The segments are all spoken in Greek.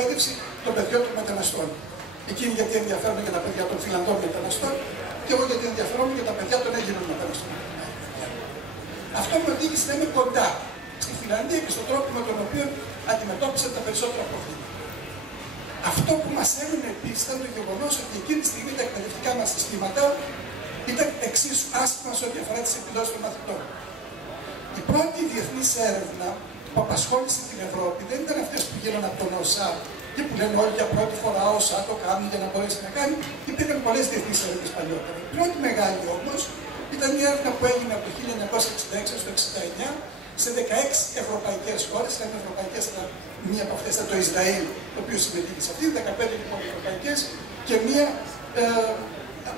εκπαίδευση των παιδιών των μεταναστών. Εκείνοι γιατί ενδιαφέρονται για τα παιδιά των Φινλανδών μεταναστών και εγώ γιατί ενδιαφέρομαι για τα παιδιά των Έλληνων μεταναστών. Αυτό με οδήγησε να είμαι κοντά στη Φινλανδία και στον τρόπο με τον οποίο αντιμετώπισαν τα περισσότερα προβλήματα. Αυτό που μας έμεινε επίσης ήταν το γεγονός ότι εκείνη τη στιγμή τα εκπαιδευτικά μας συστήματα ήταν εξίσου άσχημα σε ό,τι αφορά τις επιδόσεις των μαθητών. Η πρώτη διεθνής έρευνα που απασχόλησε την Ευρώπη δεν ήταν αυτές που γίνανε από τον ΩΣΑ και που λένε όλοι για πρώτη φορά ΩΣΑ το κάνουν για να μπορέσει να κάνει. Υπήρχαν πολλές διεθνείς έρευνες παλιότερα. Η πρώτη μεγάλη όμως ήταν μια έρευνα που έγινε από το 1966 στο 1969 σε 16 ευρωπαϊκές χώρες, ήταν ευρωπαϊκές, μία από αυτές ήταν το Ισραήλ, το οποίο συμμετείχε σε αυτή, 15 λοιπόν ευρωπαϊκές και μία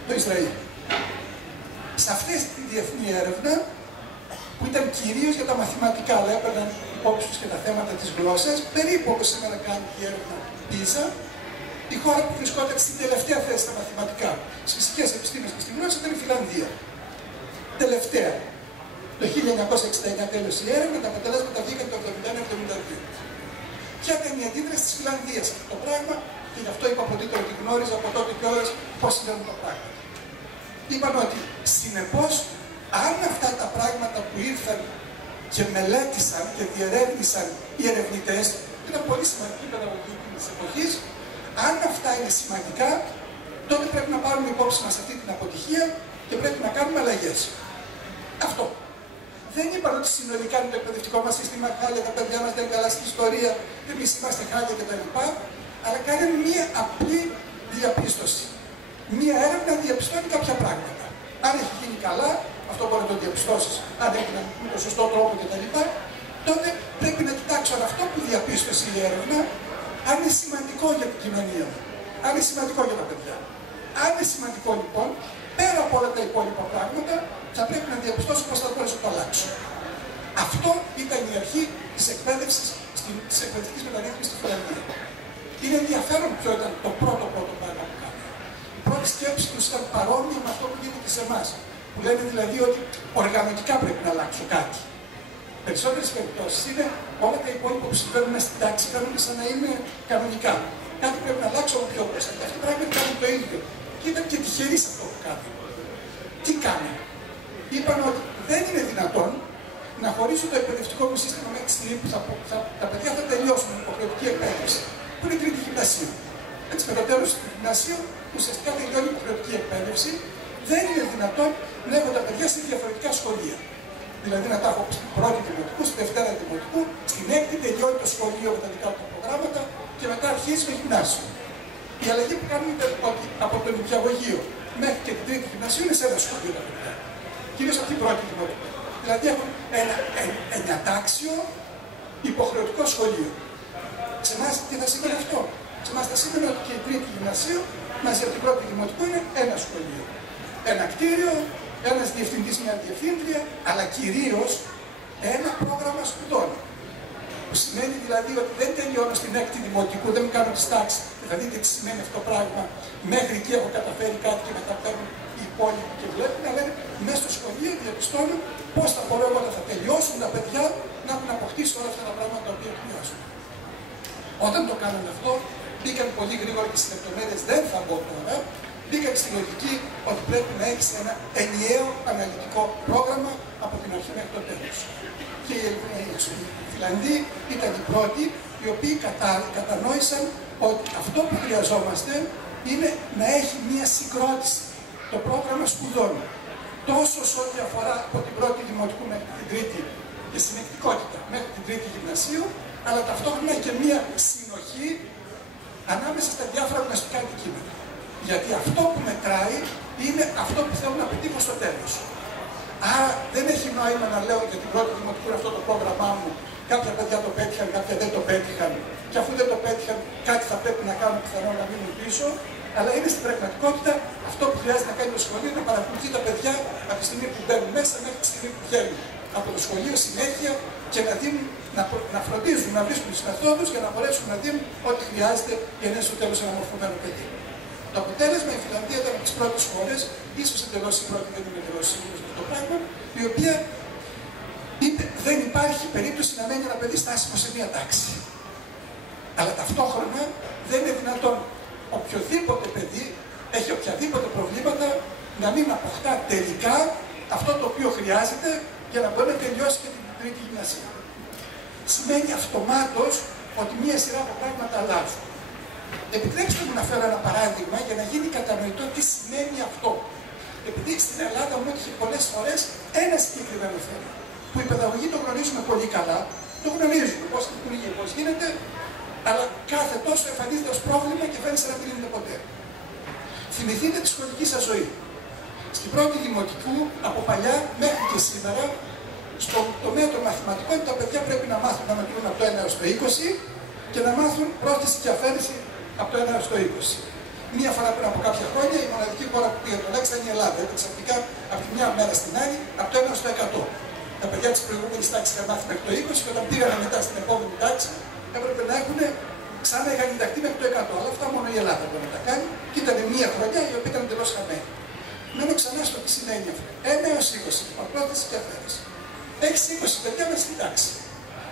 το Ισραήλ. Σε αυτές τη διεθνή έρευνα, που ήταν κυρίως για τα μαθηματικά, αλλά έπαιρναν υπόψη τους και τα θέματα της γλώσσας, περίπου όπως σήμερα κάνει η έρευνα PISA, η χώρα που βρισκόταν στην τελευταία θέση στα μαθηματικά, στις φυσικές επιστήμες και στη γλώσσα ήταν η Φινλανδία. Τελευταία. Το 1969 τέλος η έρευνα, τα αποτελέσματα βγήκαν το 1971-1972. Ποια ήταν η αντίδραση της Φινλανδίας σε αυτό το πράγμα, και γι' αυτό είπα από τότε ότι γνώριζα από τότε κιόλας πώς συμβαίνουν τα πράγματα. Είπαν ότι συνεπώς, αν αυτά τα πράγματα που ήρθαν και μελέτησαν και διερεύνησαν οι ερευνητές, ήταν πολύ σημαντική παιδαγωγική της εποχής, αν αυτά είναι σημαντικά, τότε πρέπει να πάρουμε υπόψη μας αυτή την αποτυχία και πρέπει να κάνουμε αλλαγές. Αυτό. Δεν είπαν ότι συνολικά είναι το εκπαιδευτικό μας σύστημα χάλια, τα παιδιά μας δεν είναι καλά στην ιστορία, εμείς είμαστε χάλια κτλ. Αλλά κάνουν μία απλή διαπίστωση. Μία έρευνα διαπιστώνει κάποια πράγματα. Αν έχει γίνει καλά, αυτό μπορεί να το διαπιστώσεις, αν έγινε με τον σωστό τρόπο κτλ. Τότε πρέπει να κοιτάξω αν αυτό που διαπίστωσε η έρευνα, αν είναι σημαντικό για την κοινωνία μου, αν είναι σημαντικό για τα παιδιά. Αν είναι σημαντικό λοιπόν, πέρα από όλα τα υπόλοιπα πράγματα, θα πρέπει να διαπιστώσω πώς θα μπορέσω να το αλλάξω. Αυτό ήταν η αρχή της εκπαίδευσης, της εκπαιδευτικής μεταρρύθμισης στη Φινλανδία. Είναι ενδιαφέρον ποιο ήταν το πρώτο πράγμα που κάναμε. Η πρώτη σκέψη τους ήταν παρόμοια με αυτό που γίνεται σε εμάς. Που λένε δηλαδή ότι οργανωτικά πρέπει να αλλάξω κάτι. Περισσότερες περιπτώσεις είναι όλα τα υπόλοιπα που συμβαίνουν μέσα στην τάξη κάνουν σαν να είναι κανονικά. Κάτι πρέπει να αλλάξω από πιο μπροστά. Και αυτοί πράγματι κάνουν το ίδιο. Και ήταν και τυχεροί σε αυτό που κάνουν. Τι κάνουν. Είπαν ότι δεν είναι δυνατόν να χωρίσουν το εκπαιδευτικό μου σύστημα μέχρι τη στιγμή που τα παιδιά θα τελειώσουν την υποχρεωτική εκπαίδευση, που είναι τρίτη γυμνασίου. Έτσι, με το τέλος του γυμνασίου, ουσιαστικά τελειώνει η υποχρεωτική εκπαίδευση, δεν είναι δυνατόν να έχω τα παιδιά σε διαφορετικά σχολεία. Δηλαδή να τα έχω στην πρώτη δημοτικού, στη δευτέρα δημοτικού, στην έκτη τελειώνει το σχολείο με τα δικά του προγράμματα και μετά αρχίζει το γυμνάσιο. Η αλλαγή που κάνουμε είναι ότι από το νηπιαγωγείο μέχρι και την τρίτη γυμνασίου είναι σε ένα σχολείο τα παιδιά. Κυρίως από την πρώτη δημοτική. Δηλαδή έχουν ένα εννιατάξιο υποχρεωτικό σχολείο. Σε εμάς τι θα σημαίνει αυτό. Σε εμάς θα σημαίνει ότι και η τρίτη γυμνασίου μαζί από την πρώτη δημοτικού είναι ένα σχολείο. Ένα κτίριο, ένας διευθυντής, μια διευθύντρια, αλλά κυρίως ένα πρόγραμμα σπουδών. Που σημαίνει δηλαδή ότι δεν τελειώνω στην έκτη δημοτικού, δεν μου κάνω τις τάξεις. Δηλαδή τι σημαίνει αυτό το πράγμα. Μέχρι εκεί έχω καταφέρει κάτι και μετά παίρνουν οι υπόλοιποι και βλέπουν, αλλά είναι μέσα στο σχολείο διαπιστώνουν πώς θα μπορώ εγώ να θα τελειώσουν τα παιδιά να έχουν αποκτήσει όλα αυτά τα πράγματα τα οποία χρειάζουν. Όταν το κάνουν αυτό, μπήκαν πολύ γρήγορα και στις λεπτομέρειες, δεν θα μπω τώρα, μπήκαν στη λογική ότι πρέπει να έχεις ένα ενιαίο αναλυτικό πρόγραμμα από την αρχή μέχρι το τέλος. Και οι Φιλανδοί ήταν οι πρώτοι οι οποίοι κατανόησαν ότι αυτό που χρειαζόμαστε είναι να έχει μία συγκρότηση το πρόγραμμα σπουδών. Τόσο σε ό,τι αφορά από την πρώτη δημοτικού μέχρι την τρίτη και συνεκτικότητα μέχρι την τρίτη γυμνασίου, αλλά ταυτόχρονα και μία συνοχή ανάμεσα στα διάφορα γνωστικά αντικείμενα. Γιατί αυτό που μετράει είναι αυτό που θέλω να πετύχω στο τέλος. Άρα δεν έχει νόημα να λέω για την πρώτη δημοτικού αυτό το πρόγραμμά μου. Κάποια παιδιά το πέτυχαν, κάποια δεν το πέτυχαν. Και αφού δεν το πέτυχαν, κάτι θα πρέπει να κάνουν πιθανόν να μείνουν πίσω. Αλλά είναι στην πραγματικότητα αυτό που χρειάζεται να κάνει το σχολείο, να παρακολουθεί τα παιδιά από τη στιγμή που μπαίνουν μέσα μέχρι τη στιγμή που βγαίνουν από το σχολείο συνέχεια και να, δίνουν, να φροντίζουν, να βρίσκουν τις μεθόδους για να μπορέσουν να δίνουν ό,τι χρειάζεται για να είναι στο τέλος ένα μορφωμένο παιδί. Το αποτέλεσμα η Φινλανδία ήταν από τις πρώτες χώρες, ίσως εντελώς η πρώτη, δεν είμαι εντελώς σίγουρος με αυτό το πράγμα, η οποία είπε δεν υπάρχει περίπτωση να μένει ένα παιδί στάσιμο σε μία τάξη. Αλλά ταυτόχρονα δεν είναι δυνατόν οποιοδήποτε παιδί έχει οποιαδήποτε προβλήματα να μην αποκτά τελικά αυτό το οποίο χρειάζεται για να μπορεί να τελειώσει και την τρίτη γυμνασία. Σημαίνει αυτομάτως ότι μία σειρά από πράγματα αλλάζουν. Επιτρέψτε μου να φέρω ένα παράδειγμα για να γίνει κατανοητό τι σημαίνει αυτό. Επειδή στην Ελλάδα μου έτυχε πολλές φορές ένα συγκεκριμένο θέμα, που η παιδαγωγή το γνωρίζουμε πολύ καλά, το γνωρίζουμε πώς λειτουργεί, πώς γίνεται, αλλά κάθε τόσο εμφανίζεται ως πρόβλημα και φαίνεται να μην είναι ποτέ. Θυμηθείτε τη σχολική σας ζωή. Στην πρώτη δημοτικού, από παλιά μέχρι και σήμερα, στο τομέα των μαθηματικών, τα παιδιά πρέπει να μάθουν να μετρούν από το 1 έως το 20 και να μάθουν πρόσθεση και αφαίρεση από το 1 έως το 20. Μία φορά πριν από κάποια χρόνια, η μοναδική χώρα που πήγε το λέξη ήταν η Ελλάδα. Ήταν ξαφνικά από τη μια μέρα στην άλλη από το 1 έως το 100. Τα παιδιά της προηγούμενης τάξης είχαν μάθει μέχρι το 20 και όταν πήγαν μετά στην επόμενη τάξη έπρεπε να έχουν ξανά είχαν διδαχτεί μέχρι το 100. Αλλά αυτά μόνο η Ελλάδα μπορεί να τα κάνει. Και ήταν μία χρονιά η οποία ήταν εντελώς χαμένη. Μένω ξανά στο τι σημαίνει αυτό. 1 έως 20, λοιπόν, πρόθεση και αφαίρεση. Έχεις 20 παιδιά μέσα στην τάξη.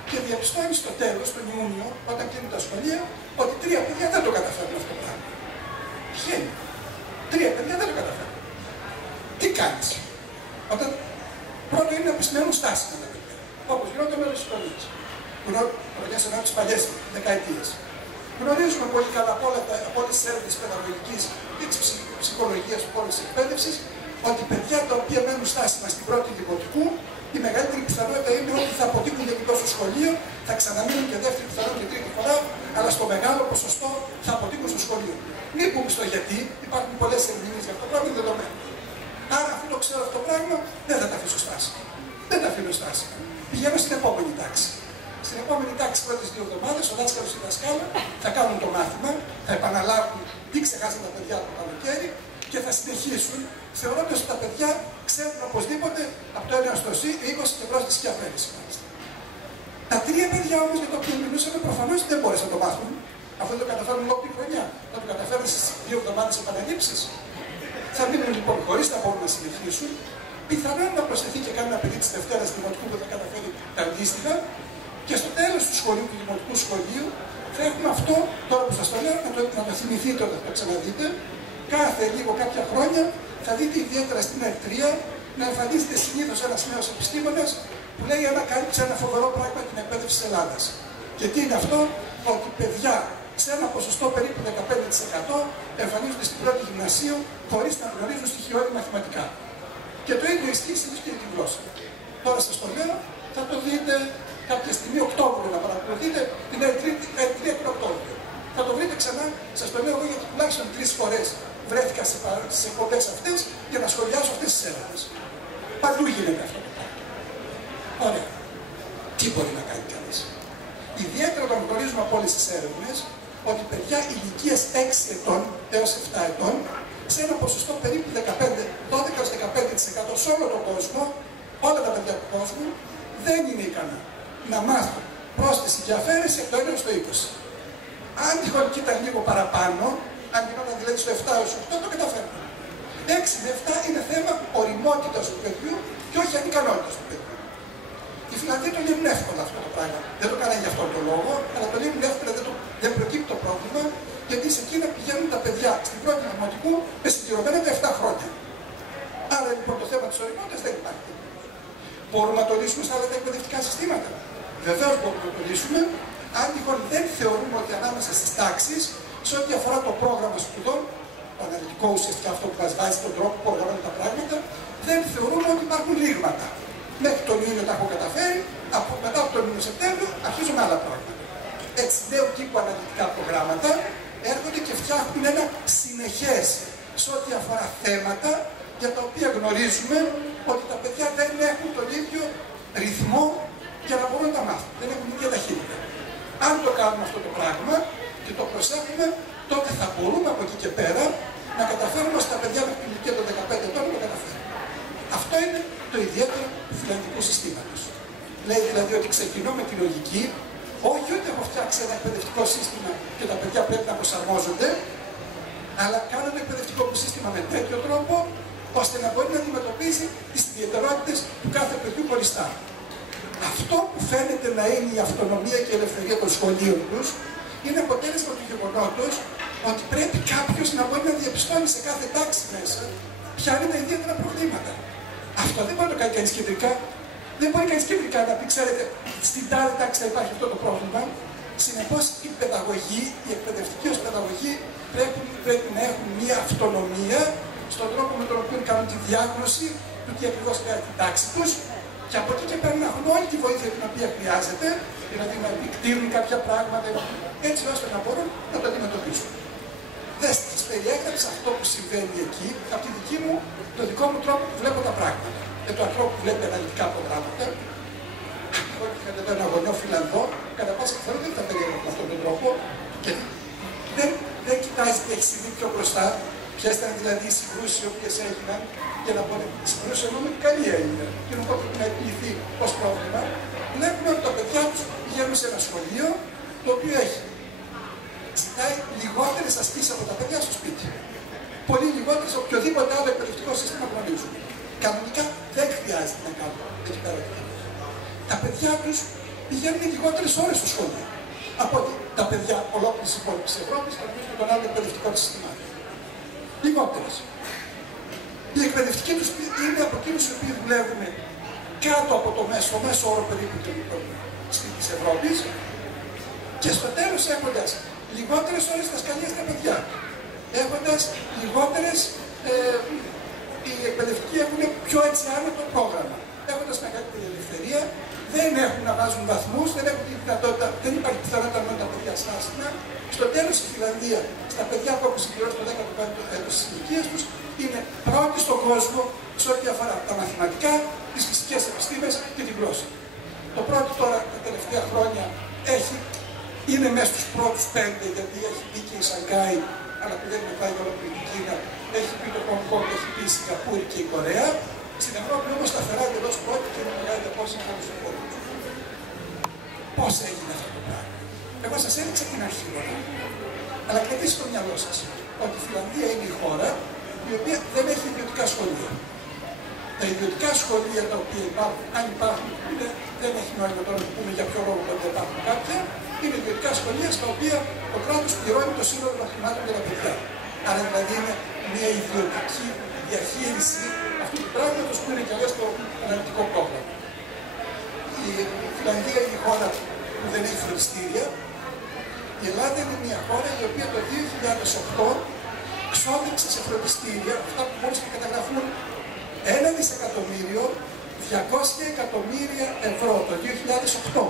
Και διαπιστώνει στο τέλος, τον Ιούνιο, όταν κλείνουν τα σχολεία, ότι 3 παιδιά δεν το καταφέρνουν αυτό το πράγμα. Πηγαίνει. 3 παιδιά δεν το καταφέρνουν. Τι κάνεις? Όταν πρώτο είναι να επισημαίνουν στάση με τα παιδιά. Όπως γινόταν με τις σχολείες. Χρονιές εννοώ τις παλιές δεκαετίες. Γνωρίζουμε πολύ καλά από όλες τις έρευνες παιδαγωγικής και της ψυχολογίας του χώρου της εκπαίδευσης ότι παιδιά τα οποία μένουν στάσιμα στην πρώτη δημοτικού, η μεγαλύτερη πιθανότητα είναι ότι θα αποτύχουν γενικώς στο σχολείο, θα ξαναμείνουν και δεύτερη πιθανότητα και τρίτη φορά, αλλά στο μεγάλο ποσοστό θα αποτύχουν στο σχολείο. Μην πούμε στο γιατί, υπάρχουν πολλές ερμηνείες για αυτό το πράγμα, είναι δεδομένο. Άρα, αφού το ξέρω αυτό το πράγμα, δεν θα τα αφήσω στάσιμα. Δεν τα αφήνω στάσιμα. Πηγαίνω στην επόμενη τάξη. Στην επόμενη τάξη, πρώτες 2 εβδομάδες, ο δάσκαλος ή η δασκάλα θα κάνουν το μάθημα, θα επαναλάβουν τι ξεχάσαν τα παιδιά το καλοκαίρι και θα συνεχίσουν, θεωρώντας ότι τα παιδιά ξέρουν οπωσδήποτε από το 1 στο 20 και πρόσθεση και αφαίρεση. Τα 3 παιδιά όμως για τα οποία μιλούσαμε προφανώς δεν μπόρεσαν να το μάθουν, αφού δεν το καταφέρουν όλη τη χρονιά. Θα το καταφέρουν στις 2 εβδομάδες επαναλήψεις. Θα μείνουν λοιπόν χωρίς να μπορούν να συνεχίσουν. Πιθανόν να προσθεθεί και κανένα παιδί της Δευτέρας Δημοτικού που θα καταφέρει τα αντίστοιχα. Και στο τέλος του σχολείου, του δημοτικού σχολείου, θα έχουμε αυτό, τώρα που σας το λέω, να το θυμηθείτε όταν το ξαναδείτε. Κάθε λίγο κάποια χρόνια θα δείτε ιδιαίτερα στην ΕΡΤ3 να εμφανίζεται συνήθως ένας νέος επιστήμονας που λέει ανακάλυψε ένα φοβερό πράγμα την εκπαίδευση της Ελλάδας. Και τι είναι αυτό? Ότι παιδιά σε ένα ποσοστό περίπου 15% εμφανίζονται στην πρώτη γυμνασίου χωρίς να γνωρίζουν στοιχειώδη μαθηματικά. Και το ίδιο ισχύει συνήθως και για τη γλώσσα. Τώρα σας το λέω, θα το δείτε κάποια στιγμή Οκτώβριο να παρακολουθείτε την ΕΡΤ3 τον Οκτώβριο. Θα το βρείτε ξανά, σας το λέω εγώ γιατί τουλάχιστον 3 φορές βρέθηκα στις εκπομπές αυτές για να σχολιάσω αυτές τις έρευνες. Παντού γίνεται αυτό το πράγμα. Ωραία. Τι μπορεί να κάνει κανείς? Ιδιαίτερα όταν γνωρίζουμε από όλες τις έρευνες ότι παιδιά ηλικίας 6 ετών έως 7 ετών σε ένα ποσοστό περίπου 12-15% σε όλο τον κόσμο, όλα τα παιδιά του κόσμου δεν είναι ικανά να μάθουν πρόσθεση και αφαίρεση από το 1 έως το 20. Αν τυχόν κοίταν λίγο παραπάνω, αν γινόταν δηλαδή στο 7 έως 8, το καταφέρνουν. 6 με 7 είναι θέμα οριμότητας του παιδιού και όχι ανικανότητας του παιδιού. Οι Φινλανδοί το λύνουν εύκολα αυτό το πράγμα. Δεν το κάνανε για αυτόν τον λόγο, αλλά το λύνουν εύκολα, δεν προκύπτει το πρόβλημα, γιατί σε εκείνα πηγαίνουν τα παιδιά στην πρώτη δημοτικού με συμπληρωμένα τα 7 χρόνια. Άρα λοιπόν το θέμα της οριμότητας δεν υπάρχει. Μπορούμε να το λύσουμε σε άλλα τα εκπαιδευτικά συστήματα? Βεβαίως μπορούμε να το λύσουμε, αν τυχόν δεν θεωρούμε ότι ανάμεσα στις τάξεις, σε ό,τι αφορά το πρόγραμμα σπουδών, το αναλυτικό ουσιαστικά αυτό που μας βάζει τον τρόπο που οργανώνουν τα πράγματα, δεν θεωρούμε ότι υπάρχουν λύγματα. Μέχρι τον Ιούνιο τα έχω καταφέρει, μετά από τον Ιούνιο Σεπτέμβριο αρχίζουμε άλλα πράγματα. Έτσι, νέου τύπου αναλυτικά προγράμματα έρχονται και φτιάχνουν ένα συνεχές σε ό,τι αφορά θέματα για τα οποία γνωρίζουμε ότι τα παιδιά δεν έχουν τον ίδιο ρυθμό για να μπορούν να τα μάθουν. Δεν έχουν ίδια ταχύτητα. Αν το κάνουμε αυτό το πράγμα και το προσέχουμε, τότε θα μπορούμε από εκεί και πέρα να καταφέρουμε ώστε τα παιδιά με την ηλικία των 15 ετών να το καταφέρουν. Αυτό είναι το ιδιαίτερο του φιλανδικού συστήματος. Λέει δηλαδή ότι ξεκινώ με τη λογική, όχι ότι έχω φτιάξει ένα εκπαιδευτικό σύστημα και τα παιδιά πρέπει να προσαρμόζονται, αλλά κάνω το εκπαιδευτικό μου σύστημα με τέτοιο τρόπο, ώστε να μπορεί να αντιμετωπίζει τις ιδιαιτερότητες του κάθε παιδιού χωριστά. Αυτό που φαίνεται να είναι η αυτονομία και η ελευθερία των σχολείων τους, είναι αποτέλεσμα του γεγονότος ότι πρέπει κάποιος να μπορεί να διαπιστώνει σε κάθε τάξη μέσα ποια είναι τα ιδιαίτερα προβλήματα. Αυτό δεν μπορεί να το κάνει κανείς κεντρικά. Δεν μπορεί κανείς κεντρικά να πει, ξέρετε, στην τάδε τάξη θα υπάρχει αυτό το πρόβλημα. Συνεπώς, η παιδαγωγή, η εκπαιδευτική ως παιδαγωγή πρέπει να έχουν μια αυτονομία στον τρόπο με τον οποίο κάνουν τη διάγνωση του τι ακριβώς χρειάζεται την τάξη τους και από εκεί και πέρα να έχουν όλη τη βοήθεια την οποία χρειάζεται, δηλαδή να επικτείνουν κάποια πράγματα, έτσι ώστε να μπορούν να το αντιμετωπίσουν. Δέστε, σας περιέγραψα αυτό που συμβαίνει εκεί, από τη δική μου, το δικό μου τρόπο που βλέπω τα πράγματα. Και το ανθρώπου που βλέπει αναλυτικά προγράμματα, εγώ είχα εδώ ένα γονιό Φινλανδό, κατά πάσα πιθανότητα δεν θα περιέγραφε με αυτόν τον τρόπο και δεν κοιτάζει τι έχει συμβεί πιο μπροστά, ποιες ήταν δηλαδή οι συγκρούσεις οι οποίες έγιναν, για να μπορεί να συγκρούσει ενώ με την καλή έγινε. Και να μπορεί να επιληθεί ως πρόβλημα. Βλέπουμε ότι τα παιδιά τους πηγαίνουν σε ένα σχολείο το οποίο έχει. Ζητάει λιγότερες ασκήσεις από τα παιδιά στο σπίτι. Πολύ λιγότερες από οποιοδήποτε άλλο εκπαιδευτικό σύστημα γνωρίζουν. Κανονικά δεν χρειάζεται να κάνουν εκεί πέρα. Τα παιδιά τους πηγαίνουν λιγότερες ώρες στο σχολείο από ότι τα παιδιά ολόκληρης υπόλοιπης Ευρώπης και με τον άλλο εκπαιδευτικό της συστημάτων. Λιγότερες. Οι εκπαιδευτικοί τους είναι από εκείνους οι οποίοι δουλεύουν κάτω από το μέσο όρο περίπου της Ευρώπης και στο τέλος έχοντας λιγότερες ώρες δασκαλίας στα παιδιά. Έχοντας λιγότερες, οι εκπαιδευτικοί έχουν πιο έτσι άνετο πρόγραμμα. Έχοντας μεγαλύτερη ελευθερία, δεν έχουν να βάζουν βαθμούς, δεν έχουν τη δυνατότητα, δεν υπάρχει πιθανότητα να τα παιδιά στάσιμα. Στο τέλος η Φινλανδία, στα παιδιά που έχουν συμπληρώσει το 15ο έτος της ηλικίας τους, είναι πρώτη στον κόσμο σε ό,τι αφορά τα μαθηματικά, τις φυσικές επιστήμες και την γλώσσα. Το πρώτο τώρα τα τελευταία χρόνια είναι μέσα στους πρώτους 5, γιατί έχει μπει και η Σανγκάη, αλλά που δεν μετράει για ολόκληρη την Κίνα, έχει πει το Χονγκ Κονγκ, έχει πει η Σιγκαπούρη και η Κορέα. Στην Ευρώπη όμως σταθερά και εδώ πρώτη και είναι μεγάλη απόσταση από τους υπόλοιπους. Πώς έγινε αυτό το πράγμα? Εγώ σας έδειξα την αρχή μόνο, αλλά κρατήστε στο μυαλό σας ότι η Φινλανδία είναι η χώρα η οποία δεν έχει ιδιωτικά σχολεία. Τα ιδιωτικά σχολεία τα οποία υπάρχουν, αν υπάρχουν, δεν έχει νόημα τώρα να πούμε για ποιο λόγο δεν υπάρχουν κάποια, είναι ιδιωτικά σχολεία στα οποία το κράτος πληρώνει το σύνολο των χρημάτων για τα παιδιά. Άρα δηλαδή είναι μια ιδιωτική διαχείριση αυτού του πράγματος που είναι και μέσα στο αναλυτικό πρόγραμμα. Η Φινλανδία είναι η χώρα που δεν έχει φροντιστήρια. Η Ελλάδα είναι μια χώρα η οποία το 2008 ξόδεψε σε φροντιστήρια, αυτά που μπορούσαν να καταγραφούν, 1 δισεκατομμύριο 200 εκατομμύρια ευρώ το 2008.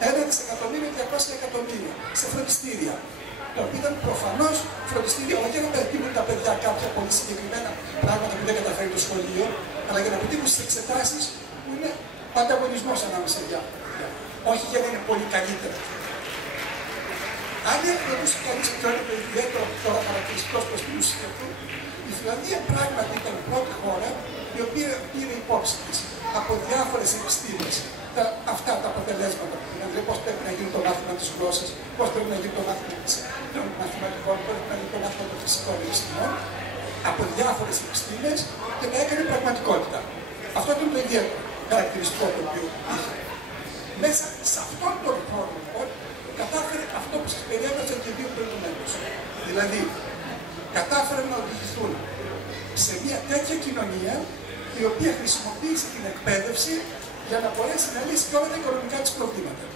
1 δισεκατομμύριο 200 εκατομμύρια σε φροντιστήρια. Το οποίο ήταν προφανώς φροντιστήρια, όχι για να πετύχουν τα παιδιά κάποια πολύ συγκεκριμένα πράγματα που δεν καταφέρει το σχολείο, αλλά για να πετύχουν στις εξετάσεις που είναι ο ανταγωνισμός ανάμεσα για παιδιά. Όχι για να είναι πολύ καλύτερα. Αν ρωτούσε κανείς ποιο είναι το ιδιαίτερο τώρα χαρακτηριστικό προς την ουσία του, η Φινλανδία πράγματι ήταν η πρώτη χώρα η οποία πήρε υπόψη της από διάφορες επιστήμες αυτά τα αποτελέσματα. Δηλαδή πώς πρέπει να γίνει το μάθημα της γλώσσας, πώς πρέπει να γίνει το μάθημα των μαθηματικών, πώς πρέπει να γίνει το μάθημα των φυσικών επιστημών, από διάφορες επιστήμες και τα έκανε πραγματικότητα. Αυτό ήταν το ιδιαίτερο χαρακτηριστικό το οποίο είχε. Μέσα σε αυτόν τον χρόνο λοιπόν, κατάφερε αυτό που σας περιέγραψαν και δύο προηγουμένως. Δηλαδή, κατάφεραν να οδηγηθούν σε μια τέτοια κοινωνία η οποία χρησιμοποίησε την εκπαίδευση για να μπορέσει να λύσει και όλα τα οικονομικά της προβλήματα.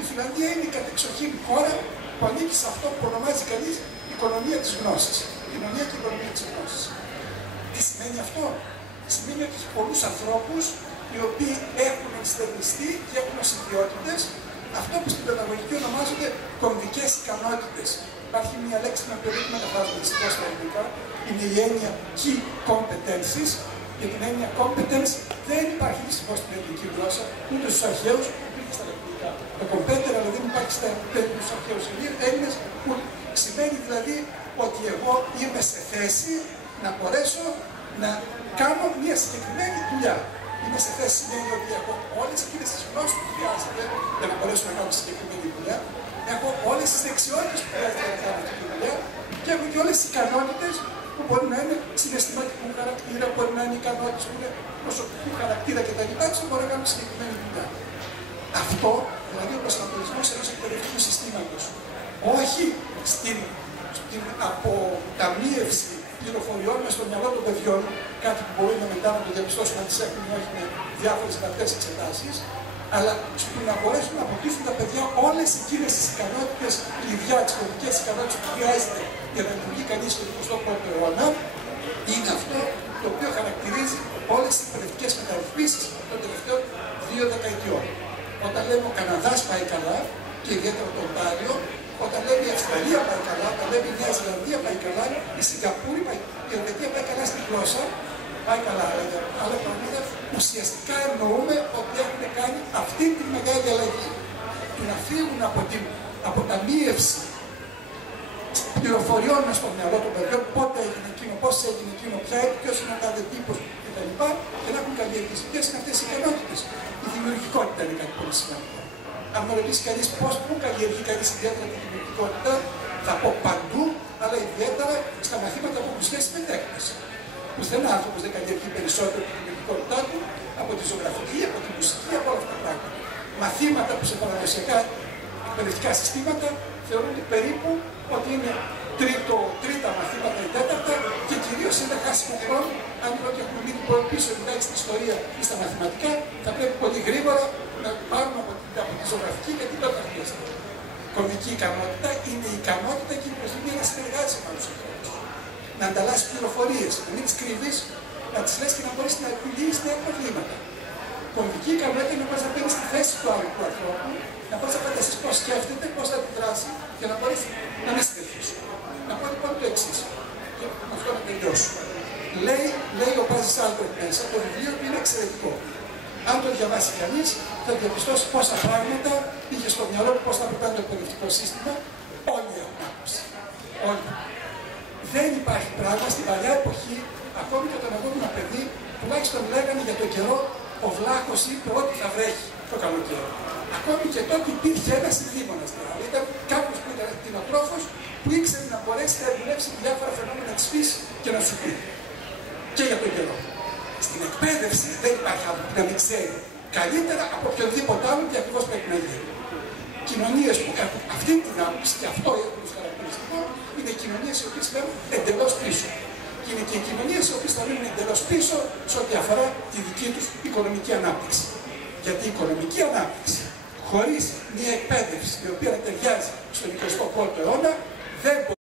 Η Φινλανδία είναι η κατεξοχήν χώρα που ανήκει σε αυτό που ονομάζει κανείς οικονομία της γνώσης. Κοινωνία και οικονομία της γνώσης. Τι σημαίνει αυτό? Σημαίνει ότι έχει πολλούς ανθρώπους οι οποίοι έχουν ενστερνιστεί και έχουν ως ιδιότητες αυτό που στην παιδαγωγική ονομάζονται κομβικές ικανότητες. Υπάρχει μια λέξη με περίπου μεταφράζεται δυστυχώς στα ελληνικά, είναι η έννοια key competencies. Για την έννοια competence δεν υπάρχει δυστυχώς στην ελληνική γλώσσα, ούτε στους αρχαίους, ούτε στα λατινικά. Το competence αλλά δεν υπάρχει στους αρχαίους Έλληνες, που σημαίνει δηλαδή ότι εγώ είμαι σε θέση να μπορέσω να κάνω μια συγκεκριμένη δουλειά. Είμαι σε θέση σημαίνει ότι έχω όλες εκείνες τις γνώσεις που χρειάζεται για να μπορέσω να κάνω τη συγκεκριμένη δουλειά. Έχω όλες τις δεξιότητες που χρειάζεται να κάνω αυτή τη δουλειά και έχω και όλες τις ικανότητες που μπορεί να είναι συναισθηματικού χαρακτήρα, μπορεί να είναι ικανότητες που είναι προσωπικού χαρακτήρα κτλ. Και μπορεί να κάνω συγκεκριμένη δουλειά. Αυτό, δηλαδή ο προσανατολισμός ενός εκπαιδευτικού συστήματος, όχι στην αποταμίευση πληροφοριών μες στο μυαλό των παιδιών, κάτι που μπορούμε μετά να το διαπιστώσουμε αν τις έχουμε όχι με διάφορες γραπτές εξετάσεις, αλλά στο να μπορέσουν να αποκτήσουν τα παιδιά όλες εκείνες τις ικανότητες, κλειδιά, τις κωδικές ικανότητες που χρειάζεται για να λειτουργεί κανείς στο 21ο αιώνα, είναι αυτό το οποίο χαρακτηρίζει όλες τις εκπαιδευτικές μεταρρυθμίσεις των τελευταίων 2 δεκαετιών. Όταν λέμε ο Καναδάς πάει καλά, και ιδιαίτερα το Οντάριο, όταν λέμε η Αυστραλία πάει καλά, όταν λέμε η Νέα Ζηλανδία πάει καλά, η Σιγκαπούρη πάει καλά, η Ελβετία πάει καλά στη γλώσσα, πάει καλά, άλλα πράγματα, ουσιαστικά εννοούμε ότι έχουν κάνει αυτή τη μεγάλη αλλαγή. Του να φύγουν από την αποταμίευση πληροφοριών μες στο μυαλό των παιδιών, πότε έγινε εκείνο, πώς έγινε εκείνο, ποιος είναι ο κάθε τύπος κτλ. Και να έχουν καλλιεργήσει ποιες είναι αυτές οι ικανότητες. Η δημιουργικότητα είναι κάτι πολύ σημαντικό. Αν με ρωτήσει κανείς πού καλλιεργεί κανείς ιδιαίτερα τη δημιουργικότητα, θα πω παντού, αλλά ιδιαίτερα στα μαθήματα που έχουν σχέση με τέχνες. Πουθενά άνθρωπος δεν καλλιεργεί περισσότερο τη δημιουργικότητά του από τη ζωγραφική, από τη μουσική, από όλα αυτά τα πράγματα. Μαθήματα που σε παραδοσιακά εκπαιδευτικά συστήματα θεωρούνται περίπου ότι είναι τρίτα μαθήματα ή τέταρτα και κυρίως είναι χάσιμο χρόνο. Αν ότι έχουμε μείνει πίσω λιγάκι στην ιστορία ή στα μαθηματικά, θα πρέπει πολύ γρήγορα να πάρουμε από τη ζωγραφική και την τότε αρχίστη. Κομβική ικανότητα είναι η ικανότητα και η προσδοκία να συνεργάζεσαι με τους ανθρώπους. Να ανταλλάσσεις πληροφορίες, να μην τις κρύβεις, να τις λες και να μπορείς να επιλύσεις νέα προβλήματα. Κομβική ικανότητα είναι να μπορείς να παίρνεις στη θέση του άλλου του ανθρώπου, να μπορείς να φανταστείς πώς σκέφτεται, πώς θα αντιδράσει και να μπορείς να μην συνεχίσεις. Να πω λοιπόν το εξής. Και με αυτό να τελειώσω. Λέει ο Πάζης Άλμπερτ μέσα, το βιβλίο του είναι εξαιρετικό. Αν το διαβάσει κανείς, θα διαπιστώσει πόσα πράγματα είχε στο μυαλό του, πώς θα πετάνε το εκπαιδευτικό σύστημα. Όλοι έχουν άποψη. Όλοι. Δεν υπάρχει πράγμα στην παλιά εποχή, ακόμη και όταν εγώ ήμουν παιδί, τουλάχιστον λέγανε για τον καιρό, ο βλάχος είπε ότι θα βρέχει το καλοκαίρι. Ακόμη και τότε υπήρχε ένας ειδήμονας. Δηλαδή ήταν κάποιος που ήταν κτηνοτρόφος που ήξερε να μπορέσει να ερμηνεύσει διάφορα φαινόμενα της φύσης και να σου πει. Και για τον καιρό. Στην εκπαίδευση δεν υπάρχει άνθρωπο που να μην ξέρει καλύτερα από οποιοδήποτε άλλο τι ακριβώς πρέπει να γίνει. Κοινωνίες που έχουν αυτή την άποψη και αυτό έχουν ως χαρακτηριστικό είναι κοινωνίες οι οποίες μένουν εντελώς πίσω. Και είναι και οι κοινωνίες οι οποίες θα μείνουν εντελώς πίσω σε ό,τι αφορά τη δική τους οικονομική ανάπτυξη. Γιατί η οικονομική ανάπτυξη χωρίς μια εκπαίδευση η οποία να ταιριάζει στον 21ο αιώνα δεν μπορεί